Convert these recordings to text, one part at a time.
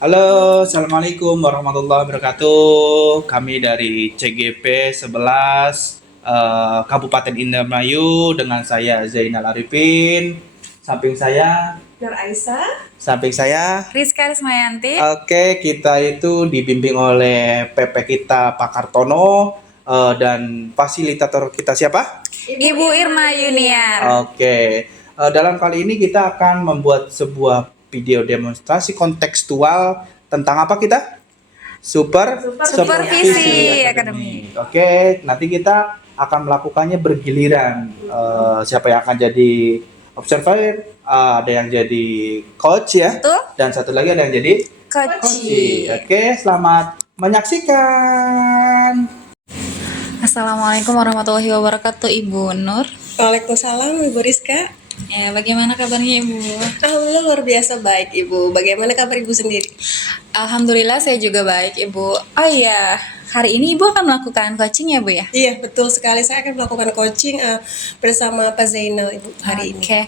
Halo, Assalamualaikum warahmatullahi wabarakatuh. Kami dari CGP 11 Kabupaten Indramayu dengan saya Zainal Arifin. Samping saya, Nur Aisyah. samping saya. Rizka Rismayanti. Oke, kita itu dibimbing oleh PP kita Pak Kartono dan fasilitator kita siapa? Ibu Irma Yuniar. Oke, dalam kali ini kita akan membuat sebuah video demonstrasi kontekstual tentang apa kita? Supervisi akademik. Oke, nanti kita akan melakukannya bergiliran. Siapa yang akan jadi observer, ada yang jadi coach ya, Betul. dan satu lagi ada yang jadi Koci. Oke, selamat menyaksikan. Assalamualaikum warahmatullahi wabarakatuh, Ibu Nur. Waalaikumsalam Ibu Rizka. Ya, bagaimana kabarnya Ibu? Alhamdulillah luar biasa baik Ibu. Bagaimana kabar Ibu sendiri? Alhamdulillah saya juga baik Ibu. Oh iya, hari ini Ibu akan melakukan coaching ya Bu ya? Iya betul sekali. Saya akan melakukan coaching bersama Pak Zainal Ibu hari ini. Oke,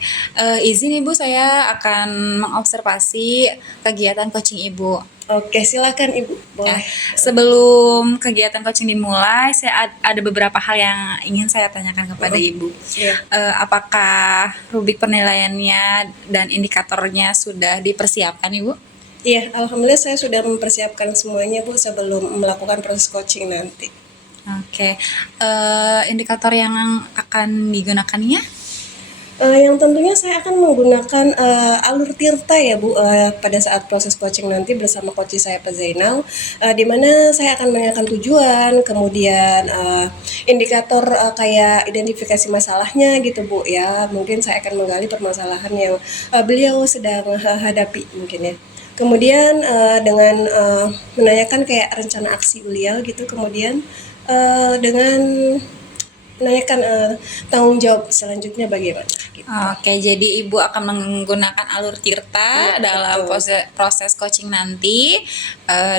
izin Ibu saya akan mengobservasi kegiatan coaching Ibu. Oke silakan Ibu. Ya, Boleh. sebelum kegiatan coaching dimulai, saya ada beberapa hal yang ingin saya tanyakan kepada Ibu. Iya. Apakah rubrik penilaiannya dan indikatornya sudah dipersiapkan, Ibu? Iya, alhamdulillah saya sudah mempersiapkan semuanya Bu sebelum melakukan proses coaching nanti. Oke, indikator yang akan digunakannya? Yang tentunya saya akan menggunakan alur tirta ya Bu pada saat proses coaching nanti bersama coach saya Pak Zainal, di mana saya akan menanyakan tujuan, kemudian indikator kayak identifikasi masalahnya gitu Bu ya. Mungkin saya akan menggali permasalahan yang beliau sedang hadapi mungkin ya. Kemudian dengan menanyakan kayak rencana aksi beliau gitu, kemudian dengan menanyakan tanggung jawab selanjutnya bagaimana gitu. Oke, jadi Ibu akan menggunakan alur tirta Iya, dalam betul. proses coaching nanti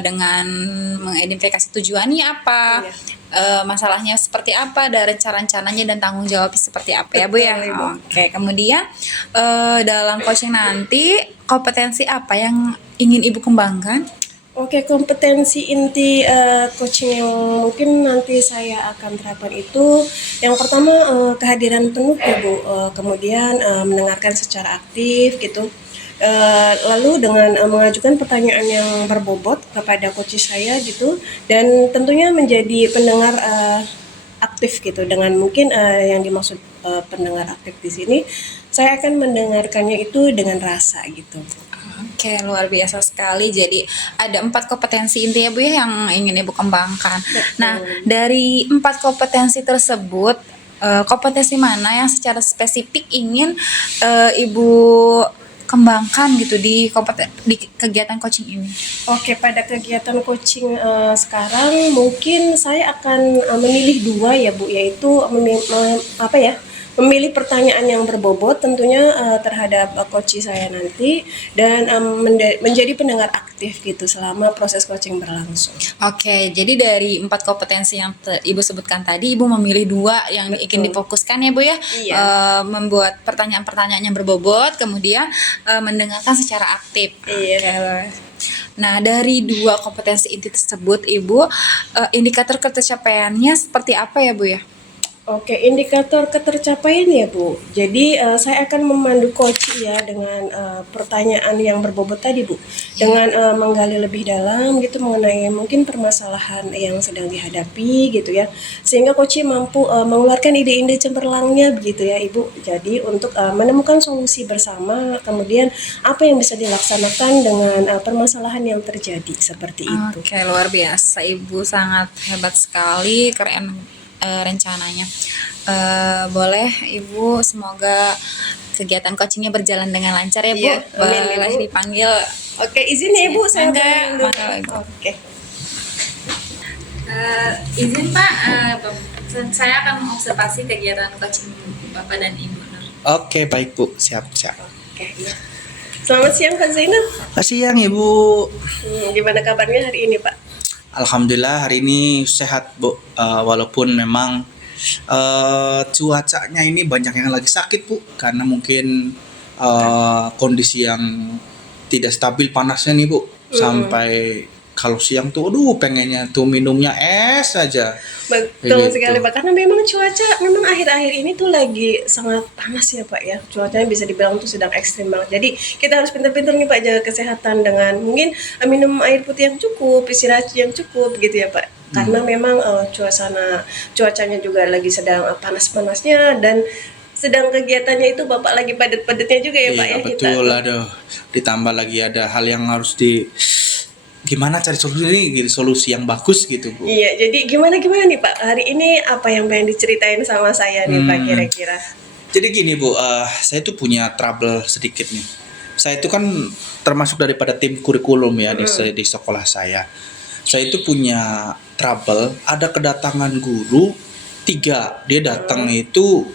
dengan mengidentifikasi tujuannya apa, masalahnya seperti apa, dan rencana-rencananya dan tanggung jawab seperti apa ya Bu ya. Betul, Ibu. Oke, kemudian dalam coaching nanti kompetensi apa yang ingin Ibu kembangkan? Oke, kompetensi inti coaching yang mungkin nanti saya akan terapkan itu yang pertama kehadiran penuh ya Bu, kemudian mendengarkan secara aktif gitu. Lalu dengan mengajukan pertanyaan yang berbobot kepada coach saya gitu, dan tentunya menjadi pendengar aktif gitu. Dengan mungkin yang dimaksud pendengar aktif di sini, saya akan mendengarkannya itu dengan rasa gitu. Oke, luar biasa sekali. Jadi ada 4 kompetensi inti ya Bu ya yang ingin Ibu kembangkan. Nah, dari 4 kompetensi tersebut, kompetensi mana yang secara spesifik ingin Ibu kembangkan gitu di kegiatan coaching ini? Oke, pada kegiatan coaching sekarang mungkin saya akan memilih dua ya Bu, yaitu memilih pertanyaan yang berbobot tentunya terhadap coach saya nanti, dan menjadi pendengar aktif gitu selama proses coaching berlangsung. Oke, jadi dari 4 kompetensi yang Ibu sebutkan tadi, Ibu memilih 2 yang ingin difokuskan ya Bu ya. Iya. Membuat pertanyaan-pertanyaan yang berbobot, kemudian mendengarkan secara aktif. Iya. Oke. Nah, dari 2 kompetensi inti tersebut, Ibu, indikator ketercapaiannya seperti apa ya Bu ya? Oke, indikator ketercapaian ya Bu. Jadi saya akan memandu coach ya dengan pertanyaan yang berbobot tadi Bu, dengan menggali lebih dalam gitu mengenai mungkin permasalahan yang sedang dihadapi gitu ya, sehingga coach mampu mengeluarkan ide-ide cemerlangnya begitu ya Ibu. Jadi untuk menemukan solusi bersama, kemudian apa yang bisa dilaksanakan dengan permasalahan yang terjadi seperti itu. Oke, luar biasa. Ibu sangat hebat sekali, keren rencananya. Boleh Ibu, semoga kegiatan coachingnya berjalan dengan lancar ya Bu. Iya, amin, Boleh Ibu. dipanggil. Oke, izin ya Ibu, saya Mangga, panggil dulu. mangga, Ibu. Oke. Izin Pak, saya akan mengobservasi kegiatan coaching Bapak dan Ibu Nur. Oke, baik Bu, siap. Oke, iya. Selamat siang Kak Zainal. Siang Ibu. Gimana kabarnya hari ini Pak? Alhamdulillah hari ini sehat Bu, walaupun memang cuacanya ini banyak yang lagi sakit Bu, karena mungkin kondisi yang tidak stabil panasnya nih Bu. sampai kalau siang tuh aduh pengennya tuh minumnya es aja. Betul Gitu. sekali Pak, karena memang cuaca memang akhir-akhir ini tuh lagi sangat panas ya Pak ya. Cuacanya bisa dibilang tuh sedang ekstrim banget. Jadi kita harus pintar-pintar nih Pak jaga kesehatan dengan mungkin minum air putih yang cukup, istirahat yang cukup gitu ya Pak. Karena memang cuacanya juga lagi sedang panas-panasnya dan sedang kegiatannya itu Bapak lagi padat-padatnya juga ya Pak Iya ya kita. betul, aduh. Ditambah lagi ada hal yang harus gimana cari solusi ini, gitu, solusi yang bagus gitu Bu. Iya, jadi gimana nih Pak? Hari ini apa yang pengen diceritain sama saya nih Pak kira-kira? Jadi gini Bu, saya tuh punya trouble sedikit nih. Saya itu kan termasuk daripada tim kurikulum ya di sekolah saya. Saya itu punya trouble, ada kedatangan guru 3, dia datang itu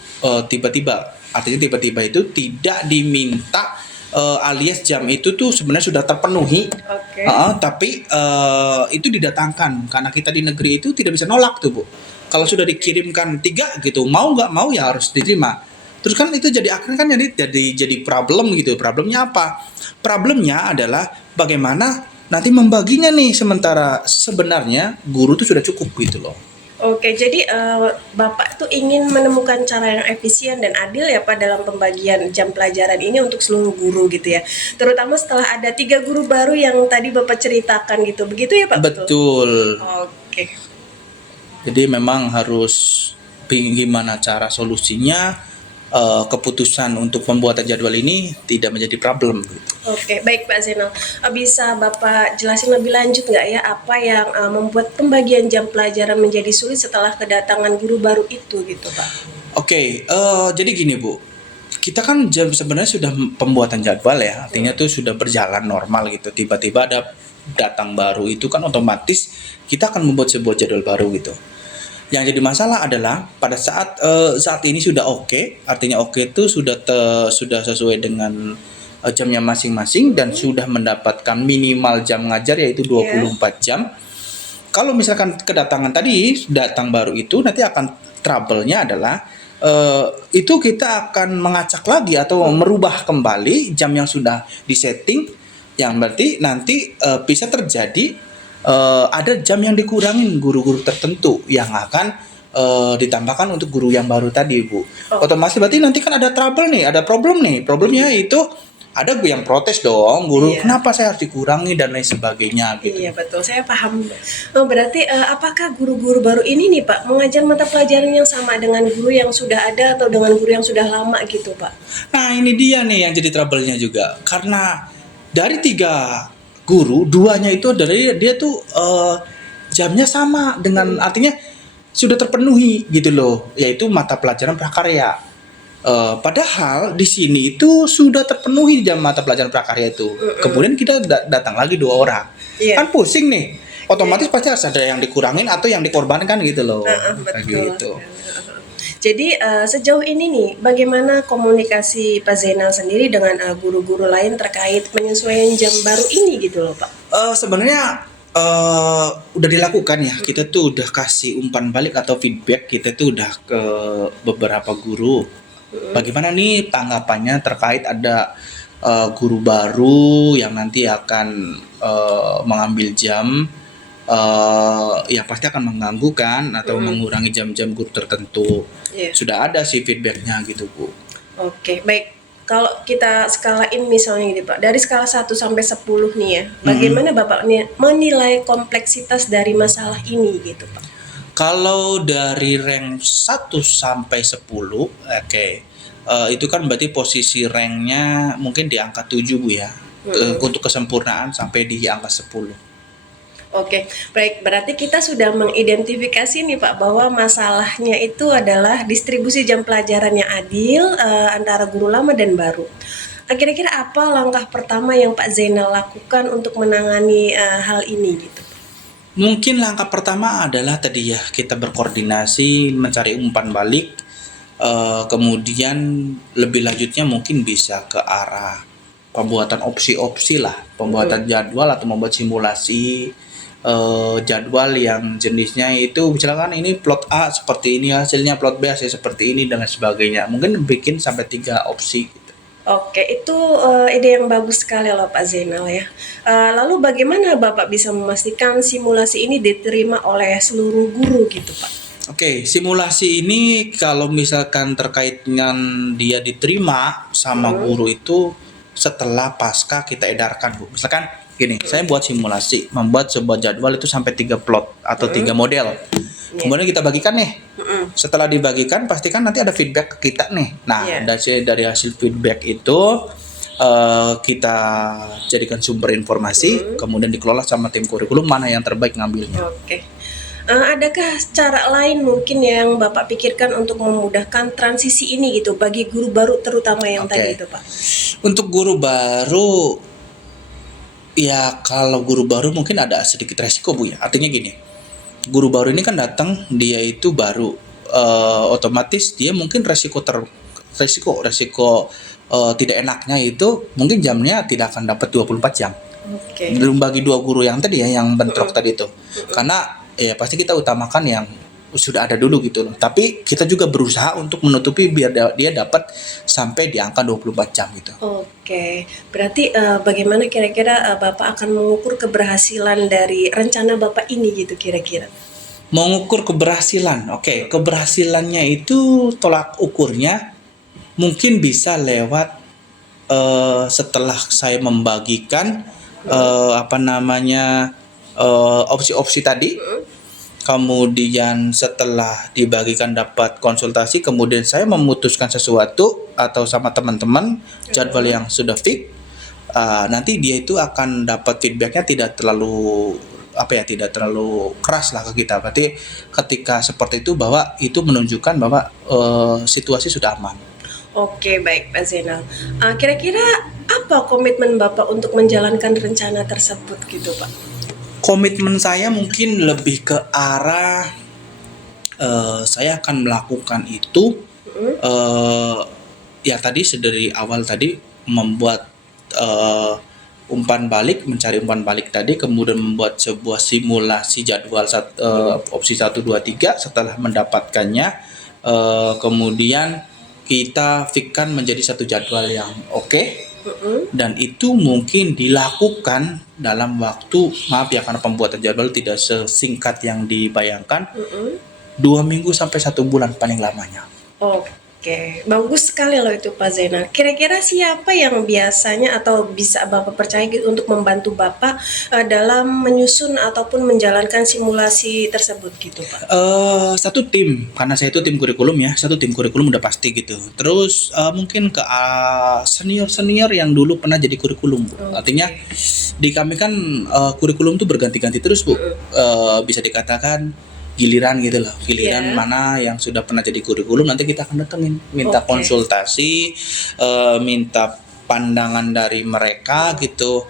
tiba-tiba. Artinya tiba-tiba itu tidak diminta, alias jam itu tuh sebenarnya sudah terpenuhi. Oke. Tapi itu didatangkan karena kita di negeri itu tidak bisa nolak tuh Bu. Kalau sudah dikirimkan 3 gitu, mau nggak mau ya harus diterima. Terus kan itu jadi akhirnya kan jadi problem gitu. Problemnya apa? Problemnya adalah bagaimana nanti membaginya nih, sementara sebenarnya guru tuh sudah cukup gitu loh. Oke, jadi Bapak tuh ingin menemukan cara yang efisien dan adil ya Pak dalam pembagian jam pelajaran ini untuk seluruh guru gitu ya. Terutama setelah ada 3 guru baru yang tadi Bapak ceritakan gitu. Begitu ya Pak? Betul. Oke. Jadi memang harus gimana cara solusinya, keputusan untuk pembuatan jadwal ini tidak menjadi problem gitu. Oke, baik Pak Zainal. Bisa Bapak jelasin lebih lanjut nggak ya apa yang membuat pembagian jam pelajaran menjadi sulit setelah kedatangan guru baru itu gitu Pak? Oke, jadi gini Bu, kita kan sebenarnya sudah pembuatan jadwal ya, artinya tuh sudah berjalan normal gitu. Tiba-tiba ada datang baru, itu kan otomatis kita akan membuat sebuah jadwal baru gitu. Yang jadi masalah adalah pada saat ini sudah oke, artinya oke itu sudah sesuai dengan jamnya masing-masing dan sudah mendapatkan minimal jam ngajar yaitu 24 jam. Kalau misalkan kedatangan tadi datang baru itu nanti akan trouble-nya adalah itu kita akan mengacak lagi atau merubah kembali jam yang sudah disetting, yang berarti nanti bisa terjadi ada jam yang dikurangin guru-guru tertentu yang akan ditambahkan untuk guru yang baru tadi Bu. Otomatis berarti nanti kan ada trouble nih, ada problem nih. Problemnya itu ada yang protes dong, guru Iya. kenapa saya harus dikurangi dan lain sebagainya gitu. Iya betul, saya paham. Berarti apakah guru-guru baru ini nih Pak mengajar mata pelajaran yang sama dengan guru yang sudah ada atau dengan guru yang sudah lama gitu Pak? Nah ini dia nih yang jadi trouble-nya juga, karena dari 3 guru, 2-nya itu dari dia tuh jamnya sama dengan, artinya sudah terpenuhi gitu loh, yaitu mata pelajaran prakarya. Padahal di sini itu sudah terpenuhi jam mata pelajaran prakarya itu. Kemudian kita datang lagi 2 orang, Iya. kan pusing nih. Otomatis pasti harus ada yang dikurangin atau yang dikorbankan gitu loh. Kayak Betul. gitu. Jadi sejauh ini nih, bagaimana komunikasi Pak Zainal sendiri dengan guru-guru lain terkait penyesuaian jam baru ini gitu loh Pak? Sebenarnya udah dilakukan ya. Kita tuh udah kasih umpan balik atau feedback. Kita tuh udah ke beberapa guru. Bagaimana nih tanggapannya terkait ada guru baru yang nanti akan mengambil jam, yang pasti akan mengganggu kan atau mengurangi jam-jam guru tertentu. Iya. Sudah ada sih feedbacknya gitu Bu. Oke, baik. Kalau kita skalain misalnya gitu Pak, dari skala 1 sampai 10 nih ya, bagaimana Bapak menilai kompleksitas dari masalah ini gitu Pak? Kalau dari rank 1 sampai 10, oke. Itu kan berarti posisi ranknya mungkin di angka 7 Bu ya. Untuk kesempurnaan sampai di angka 10. Oke, baik. Berarti kita sudah mengidentifikasi nih Pak bahwa masalahnya itu adalah distribusi jam pelajaran yang adil antara guru lama dan baru. Kira-kira apa langkah pertama yang Pak Zainal lakukan untuk menangani hal ini gitu? Mungkin langkah pertama adalah tadi ya kita berkoordinasi mencari umpan balik, kemudian lebih lanjutnya mungkin bisa ke arah pembuatan opsi-opsi lah, pembuatan jadwal atau membuat simulasi jadwal yang jenisnya itu misalkan ini plot A seperti ini hasilnya, plot B hasilnya seperti ini dan lain sebagainya. Mungkin bikin sampai 3 opsi gitu. Oke, itu ide yang bagus sekali loh Pak Zainal ya. Lalu bagaimana Bapak bisa memastikan simulasi ini diterima oleh seluruh guru gitu Pak? Oke, simulasi ini kalau misalkan terkait dengan dia diterima sama guru itu setelah pasca kita edarkan, Bu. Misalkan gini, saya buat simulasi, membuat sebuah jadwal itu sampai 3 plot atau 3 model. Kemudian kita bagikan nih. Setelah dibagikan, pastikan nanti ada feedback ke kita nih. Nah, Iya. dari hasil feedback itu kita jadikan sumber informasi, kemudian dikelola sama tim kurikulum mana yang terbaik ngambilnya. Oke. Adakah cara lain mungkin yang Bapak pikirkan untuk memudahkan transisi ini gitu bagi guru baru terutama yang Oke. tadi itu Pak? Untuk guru baru, ya kalau guru baru mungkin ada sedikit resiko, Bu ya. Artinya gini, guru baru ini kan datang, dia itu baru, otomatis dia mungkin resiko tidak enaknya itu mungkin jamnya tidak akan dapat 24 jam. Oke. Belum bagi dua guru yang tadi ya, yang bentrok tadi itu. Karena ya pasti kita utamakan yang sudah ada dulu gitu loh. Tapi kita juga berusaha untuk menutupi biar dia dapat sampai di angka 24 jam gitu. Oke, berarti bagaimana kira-kira Bapak akan mengukur keberhasilan dari rencana Bapak ini gitu kira-kira? Mengukur keberhasilan. Oke, keberhasilannya itu tolak ukurnya mungkin bisa lewat setelah saya membagikan opsi-opsi tadi. Kemudian setelah dibagikan dapat konsultasi, kemudian saya memutuskan sesuatu atau sama teman-teman jadwal yang sudah fix. Nanti dia itu akan dapat feedbacknya tidak terlalu keras lah ke kita. Berarti ketika seperti itu bahwa itu menunjukkan bahwa situasi sudah aman. Oke, baik Pak Zainal. Kira-kira apa komitmen Bapak untuk menjalankan rencana tersebut gitu Pak? Komitmen saya mungkin lebih ke arah saya akan melakukan itu ya tadi dari awal tadi membuat mencari umpan balik tadi, kemudian membuat sebuah simulasi jadwal opsi 1 2 3. Setelah mendapatkannya kemudian kita fixkan menjadi satu jadwal yang oke. Dan itu mungkin dilakukan dalam waktu, maaf ya karena pembuatan jadwal tidak sesingkat yang dibayangkan, 2 minggu sampai 1 bulan paling lamanya. Oke, bagus sekali loh itu Pak Zainal. Kira-kira siapa yang biasanya atau bisa Bapak percaya gitu untuk membantu Bapak dalam menyusun ataupun menjalankan simulasi tersebut gitu Pak? Satu tim, karena saya itu tim kurikulum ya, satu tim kurikulum udah pasti gitu. Terus mungkin ke senior yang dulu pernah jadi kurikulum, Bu. Artinya di kami kan kurikulum tuh berganti-ganti terus, Bu. Bisa dikatakan giliran gitu loh, Iya. mana yang sudah pernah jadi kurikulum nanti kita akan datengin, minta Oke. konsultasi, minta pandangan dari mereka gitu,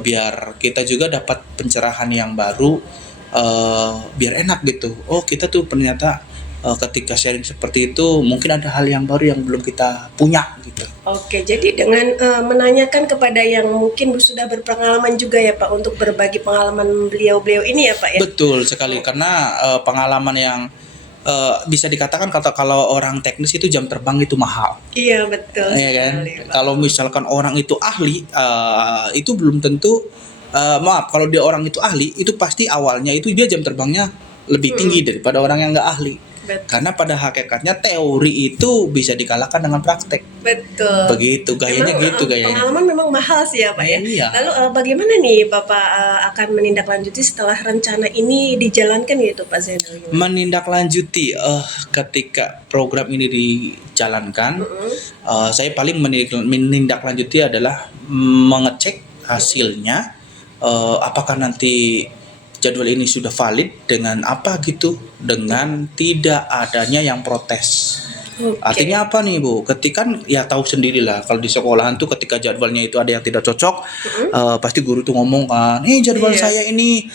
biar kita juga dapat pencerahan yang baru, biar enak gitu. Oh kita tuh ternyata ketika sharing seperti itu mungkin ada hal yang baru yang belum kita punya gitu. Oke, jadi dengan menanyakan kepada yang mungkin sudah berpengalaman juga ya Pak untuk berbagi pengalaman beliau-beliau ini ya Pak ya? Betul sekali, karena pengalaman yang bisa dikatakan kalau orang teknis itu jam terbang itu mahal. Iya betul Iya kan? sekali Pak. Kalau misalkan orang itu ahli, itu belum tentu. Kalau dia orang itu ahli, itu pasti awalnya itu dia jam terbangnya lebih tinggi daripada orang yang nggak ahli. Betul. Karena pada hakikatnya teori itu bisa dikalahkan dengan praktek. Betul. Begitu gayanya Memang, gitu gayanya. pengalaman memang mahal sih ya Pak ya. Iya. Lalu bagaimana nih Bapak akan menindaklanjuti setelah rencana ini dijalankan gitu Pak Zainal? Menindaklanjuti ketika program ini dijalankan, saya paling menindaklanjuti adalah mengecek hasilnya, apakah nanti jadwal ini sudah valid dengan apa gitu, dengan tidak adanya yang protes. Oke. Artinya apa nih Bu? Ketika ya tahu sendirilah kalau di sekolahan tuh ketika jadwalnya itu ada yang tidak cocok, pasti guru tuh ngomong kan, jadwal Iya. saya ini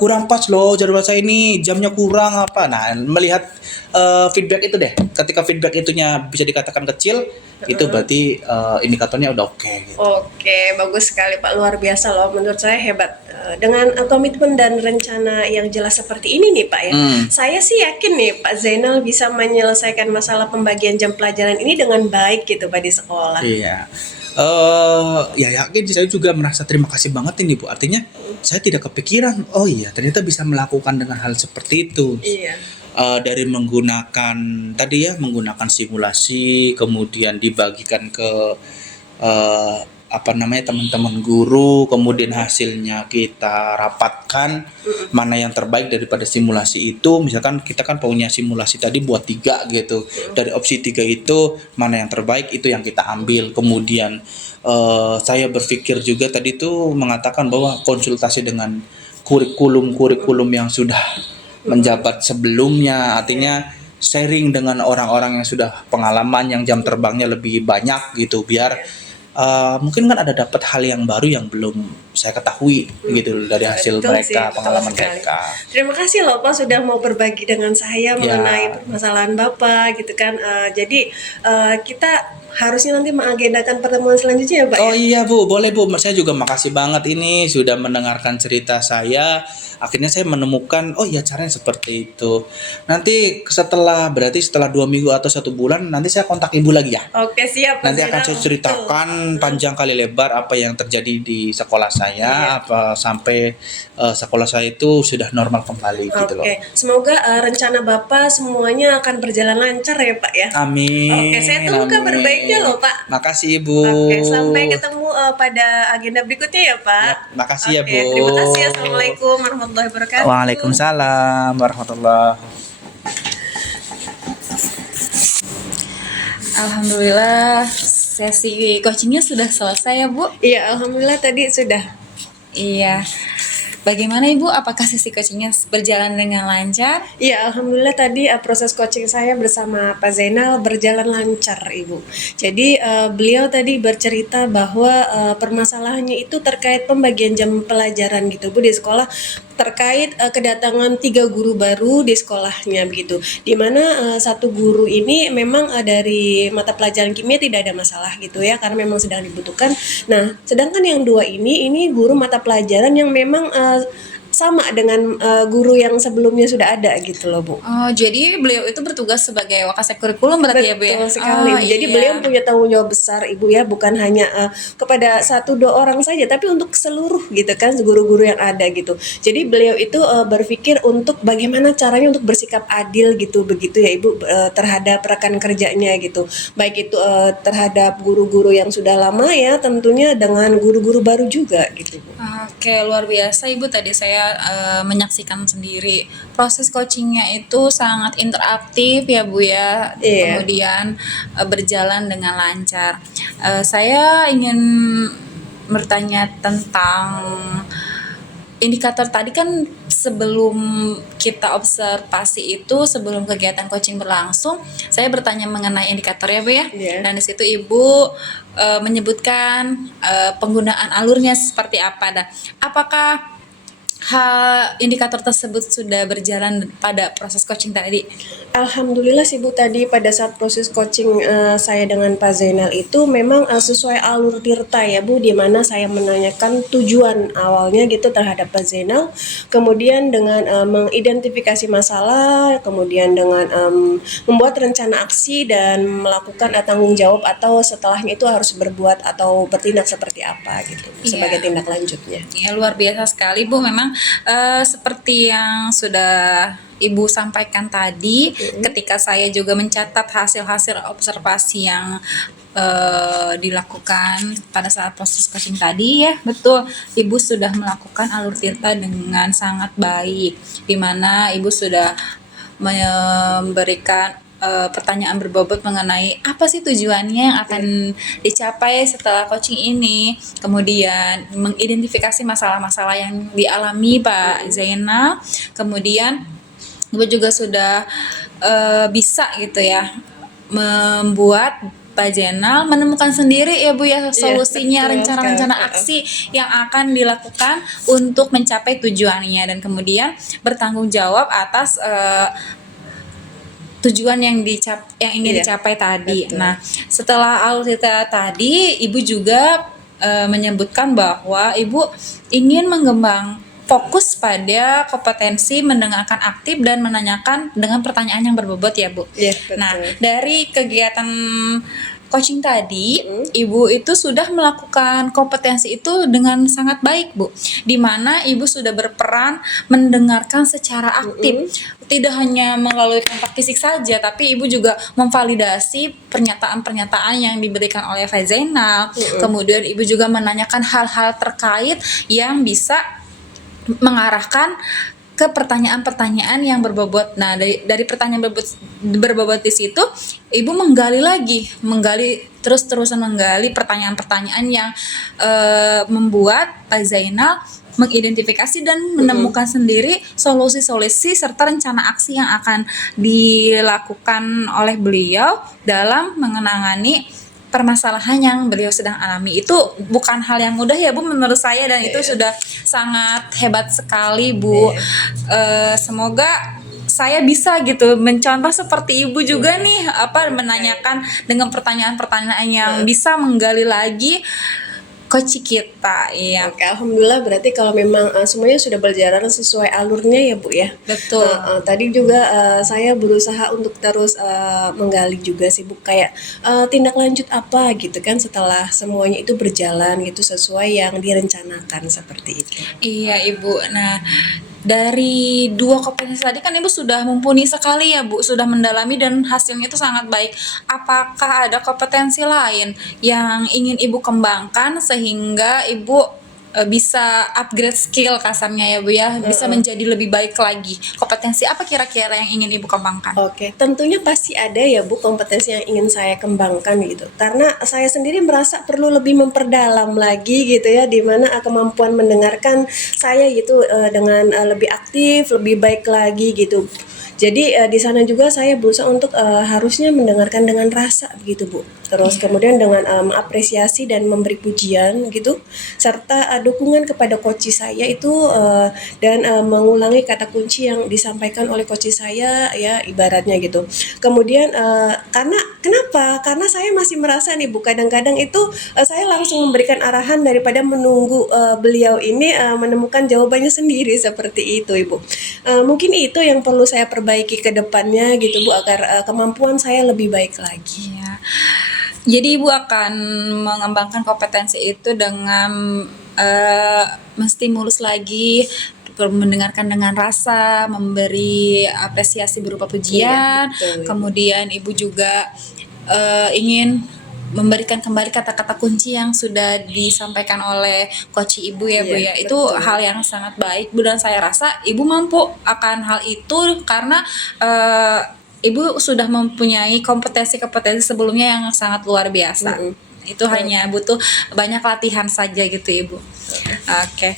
kurang pas loh, jadwal saya ini jamnya kurang apa. Nah melihat feedback itu deh, ketika feedback itunya bisa dikatakan kecil, itu berarti indikatornya udah oke gitu. Oke, bagus sekali Pak, luar biasa loh. Menurut saya hebat. Dengan komitmen dan rencana yang jelas seperti ini nih Pak ya, saya sih yakin nih Pak Zainal bisa menyelesaikan masalah pembagian jam pelajaran ini dengan baik gitu Pak di sekolah. Iya. Ya yakin sih, saya juga merasa terima kasih banget ini Bu. Artinya saya tidak kepikiran, oh iya ternyata bisa melakukan dengan hal seperti itu. Iya. Dari menggunakan tadi ya, menggunakan simulasi, kemudian dibagikan ke teman-teman guru, kemudian hasilnya kita rapatkan mana yang terbaik daripada simulasi itu. Misalkan kita kan punya simulasi tadi buat 3 gitu, dari opsi 3 itu mana yang terbaik itu yang kita ambil. Kemudian saya berpikir juga tadi tuh mengatakan bahwa konsultasi dengan kurikulum yang sudah menjabat sebelumnya, artinya sharing dengan orang-orang yang sudah pengalaman, yang jam terbangnya lebih banyak gitu, biar mungkin kan ada dapat hal yang baru yang belum saya ketahui gitu dari hasil Betul sih, mereka, betul pengalaman sekali. mereka. Terima kasih loh Pak sudah mau berbagi dengan saya Ya. mengenai permasalahan Bapak gitu kan. Jadi kita harusnya nanti mengagendakan pertemuan selanjutnya ya Pak Oh ya. iya Bu, boleh Bu. Saya juga makasih banget ini sudah mendengarkan cerita saya. Akhirnya saya menemukan, oh iya caranya seperti itu. Nanti berarti setelah 2 minggu atau 1 bulan, nanti saya kontak Ibu lagi ya. Oke siap Pak Nanti akan Zainal. saya ceritakan panjang kali lebar apa yang terjadi di sekolah saya, apa sampai sekolah saya itu sudah normal kembali gitu loh. Oke, semoga rencana Bapak semuanya akan berjalan lancar ya Pak ya. Amin. Oke, saya tunggu kabar amin. baiknya loh Pak. Makasih Ibu. Oke, sampai ketemu pada agenda berikutnya ya Pak. Ya, makasih ya, Oke, Bu. terima kasih. Assalamualaikum warahmatullahi wabarakatuh. Waalaikumsalam warahmatullahi. Alhamdulillah sesi coachingnya sudah selesai ya Bu. Iya, alhamdulillah tadi sudah. Iya. Bagaimana Ibu? Apakah sesi coachingnya berjalan dengan lancar? Iya, alhamdulillah tadi proses coaching saya bersama Pak Zainal berjalan lancar, Ibu. Jadi beliau tadi bercerita bahwa permasalahannya itu terkait pembagian jam pelajaran gitu, Bu, di sekolah, terkait kedatangan 3 guru baru di sekolahnya begitu. Di mana satu guru ini memang dari mata pelajaran kimia tidak ada masalah gitu ya, karena memang sedang dibutuhkan. Nah, sedangkan yang 2 ini guru mata pelajaran yang memang sama dengan guru yang sebelumnya sudah ada gitu loh Bu. Oh, jadi beliau itu bertugas sebagai wakasek kurikulum berarti ya Bu ya? Betul sekali. Oh, Jadi iya. beliau punya tanggung jawab besar Ibu ya, bukan hanya kepada 1-2 orang saja, tapi untuk seluruh gitu kan guru-guru yang ada gitu. Jadi beliau itu berpikir untuk bagaimana caranya untuk bersikap adil gitu begitu ya Ibu terhadap rekan kerjanya gitu. Baik itu terhadap guru-guru yang sudah lama ya, tentunya dengan guru-guru baru juga gitu Bu. Oke, luar biasa Ibu. Tadi saya menyaksikan sendiri proses coachingnya itu sangat interaktif ya Bu ya. Iya. Kemudian berjalan dengan lancar. Saya ingin bertanya tentang indikator tadi kan sebelum kita observasi itu, sebelum kegiatan coaching berlangsung, saya bertanya mengenai indikator ya Bu ya. Iya. Dan di situ Ibu menyebutkan penggunaan alurnya seperti apa. Dan apakah indikator tersebut sudah berjalan pada proses coaching tadi? Alhamdulillah sih Bu, tadi pada saat proses coaching saya dengan Pak Zainal itu memang sesuai alur Tirta ya Bu, di mana saya menanyakan tujuan awalnya gitu terhadap Pak Zainal, kemudian dengan mengidentifikasi masalah, kemudian dengan membuat rencana aksi dan melakukan tanggung jawab atau setelahnya itu harus berbuat atau bertindak seperti apa gitu sebagai Iya. tindak lanjutnya. Ya, luar biasa sekali Bu. Memang seperti yang sudah Ibu sampaikan tadi, ketika saya juga mencatat hasil-hasil observasi yang dilakukan pada saat proses coaching tadi ya, betul, Ibu sudah melakukan alur Tirta dengan sangat baik, di mana Ibu sudah memberikan pertanyaan berbobot mengenai apa sih tujuannya yang akan dicapai setelah coaching ini, kemudian mengidentifikasi masalah-masalah yang dialami Pak Zainal, kemudian Ibu juga sudah bisa gitu ya membuat Pak Zainal menemukan sendiri ya Bu ya solusinya, betul rencana-rencana sekali. aksi yang akan dilakukan untuk mencapai tujuannya, dan kemudian bertanggung jawab atas tujuan yang ingin Iya, dicapai tadi. betul. Nah, setelah alur cerita tadi, Ibu juga menyebutkan bahwa Ibu ingin fokus pada kompetensi mendengarkan aktif dan menanyakan dengan pertanyaan yang berbobot ya, Bu. Iya, betul. Nah, dari kegiatan coaching tadi, Ibu itu sudah melakukan kompetensi itu dengan sangat baik, Bu. Di mana Ibu sudah berperan mendengarkan secara aktif. Tidak hanya melalui kontak fisik saja, tapi Ibu juga memvalidasi pernyataan-pernyataan yang diberikan oleh Fazainal. Kemudian Ibu juga menanyakan hal-hal terkait yang bisa mengarahkan ke pertanyaan-pertanyaan yang berbobot. Nah, dari pertanyaan berbobot di situ, Ibu menggali terus-terusan menggali pertanyaan-pertanyaan yang membuat Pak Zainal mengidentifikasi dan menemukan sendiri solusi-solusi serta rencana aksi yang akan dilakukan oleh beliau dalam mengenangani permasalahan yang beliau sedang alami. Itu bukan hal yang mudah ya, Bu, menurut saya, dan itu sudah sangat hebat sekali, Bu. Semoga saya bisa gitu mencontoh seperti Ibu juga nih, menanyakan dengan pertanyaan-pertanyaan yang bisa menggali lagi coach kita. Iya. Oke, alhamdulillah berarti kalau memang semuanya sudah berjalan sesuai alurnya ya, Bu ya. Betul. Tadi juga saya berusaha untuk terus menggali juga sih, Bu, kayak tindak lanjut apa gitu kan setelah semuanya itu berjalan gitu sesuai yang direncanakan seperti itu. Iya, Ibu. Nah, dari dua kompetensi tadi kan Ibu sudah mumpuni sekali ya, Bu, sudah mendalami dan hasilnya itu sangat baik. Apakah ada kompetensi lain yang ingin Ibu kembangkan sehingga Ibu bisa upgrade skill kasarnya ya, Bu ya, bisa menjadi lebih baik lagi? Kompetensi apa kira-kira yang ingin Ibu kembangkan? Oke, tentunya pasti ada ya, Bu, kompetensi yang ingin saya kembangkan gitu. Karena saya sendiri merasa perlu lebih memperdalam lagi gitu ya, di mana kemampuan mendengarkan saya gitu dengan lebih aktif, lebih baik lagi gitu. Jadi di sana juga saya berusaha untuk harusnya mendengarkan dengan rasa begitu, Bu. Terus kemudian dengan mengapresiasi dan memberi pujian gitu, serta dukungan kepada coach saya itu dan mengulangi kata kunci yang disampaikan oleh coach saya ya ibaratnya gitu. Kemudian karena kenapa? Karena saya masih merasa nih, Bu, kadang-kadang itu saya langsung memberikan arahan daripada menunggu beliau ini menemukan jawabannya sendiri seperti itu, Ibu. Mungkin itu yang perlu saya perbaiki ke depannya gitu, Bu, agar kemampuan saya lebih baik lagi. Iya. Jadi Ibu akan mengembangkan kompetensi itu dengan menstimulus lagi, mendengarkan dengan rasa, memberi apresiasi berupa pujian. Iya, betul. Kemudian Ibu juga ingin memberikan kembali kata-kata kunci yang sudah disampaikan oleh coach Ibu ya, Bu Iya, ya. Itu betul. hal yang sangat baik, Bu, dan saya rasa Ibu mampu akan hal itu karena Ibu sudah mempunyai kompetensi-kompetensi sebelumnya yang sangat luar biasa. Itu hanya butuh banyak latihan saja gitu, Ibu. Oke.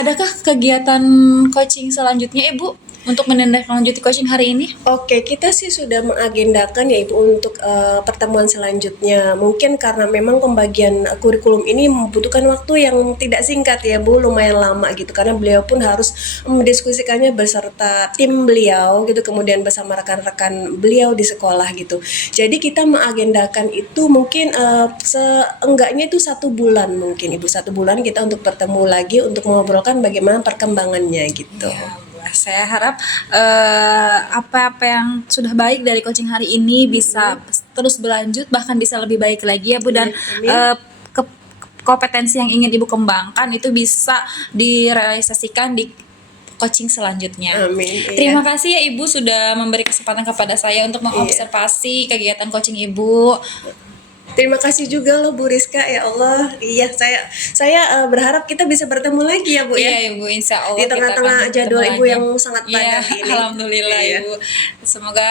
Adakah kegiatan coaching selanjutnya, Ibu, untuk menindaklanjuti coaching hari ini? Oke, kita sih sudah mengagendakan ya, Ibu, untuk pertemuan selanjutnya. Mungkin karena memang pembagian kurikulum ini membutuhkan waktu yang tidak singkat ya, Bu, lumayan lama gitu. Karena beliau pun harus mendiskusikannya beserta tim beliau gitu, kemudian bersama rekan-rekan beliau di sekolah gitu. Jadi kita mengagendakan itu mungkin seenggaknya itu 1 bulan mungkin, Ibu. 1 bulan kita untuk bertemu lagi untuk mengobrolkan bagaimana perkembangannya gitu. Ya, saya harap apa-apa yang sudah baik dari coaching hari ini bisa terus berlanjut, bahkan bisa lebih baik lagi ya, Bu, dan kompetensi yang ingin Ibu kembangkan itu bisa direalisasikan di coaching selanjutnya. Amin. Iya. Terima kasih ya, Ibu, sudah memberi kesempatan kepada saya untuk mengobservasi kegiatan coaching Ibu. Terima kasih juga loh, Bu Rizka, ya Allah. Iya, saya berharap kita bisa bertemu lagi ya, Bu ya. Iya, Ibu, insya Allah Di kita tengah-tengah akan jadwal bertemu Ibu lagi. yang sangat padat Iya, ini. alhamdulillah, Iya. Ibu. Semoga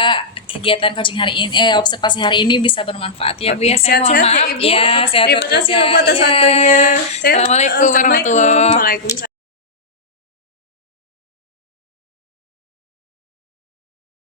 kegiatan coaching hari ini, observasi hari ini bisa bermanfaat ya, Bu ya. Saya mohon Sehat-sehat ya, maaf. Ibu. Ya, sehat Terima kasih juga. loh Bu atas Iya. waktunya. Assalamualaikum warahmatullahi wabarakatuh. Waalaikumsalam.